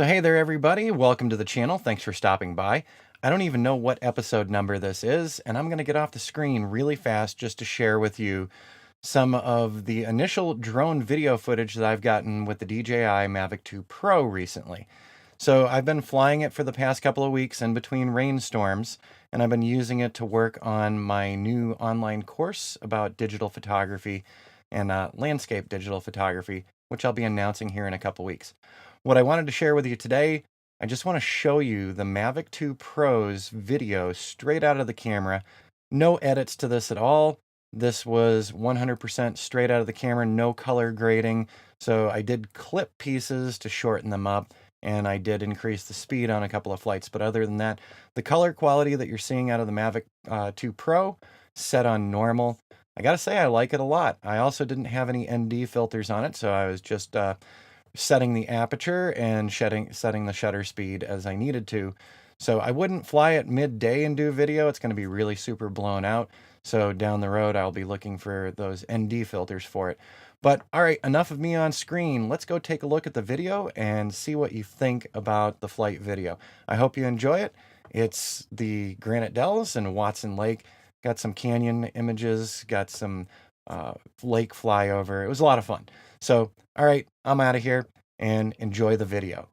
So hey there everybody, welcome to the channel. Thanks for stopping by. I don't even know what episode number this is, and I'm going to get off the screen really fast just to share with you some of the initial drone video footage that I've gotten with the DJI Mavic 2 Pro recently. So I've been flying it for the past couple of weeks in between rainstorms, and I've been using it to work on my new online course about digital photography and landscape digital photography, which I'll be announcing here in a couple weeks. What I wanted to share with you today, I just want to show you the Mavic 2 Pro's video straight out of the camera. No edits to this at all. This was 100% straight out of the camera, no color grading. So I did clip pieces to shorten them up, and I did increase the speed on a couple of flights. But other than that, the color quality that you're seeing out of the Mavic 2 Pro, set on normal. I gotta say, I like it a lot. I also didn't have any ND filters on it, so I was just setting the aperture and setting the shutter speed as I needed to. So I wouldn't fly it midday and do video. It's going to be really super blown out. So down the road, I'll be looking for those ND filters for it. But all right, enough of me on screen. Let's go take a look at the video and see what you think about the flight video. I hope you enjoy it. It's the Granite Dells and Watson Lake. Got some canyon images, got some lake flyover. It was a lot of fun. So, all right, I'm out of here and enjoy the video.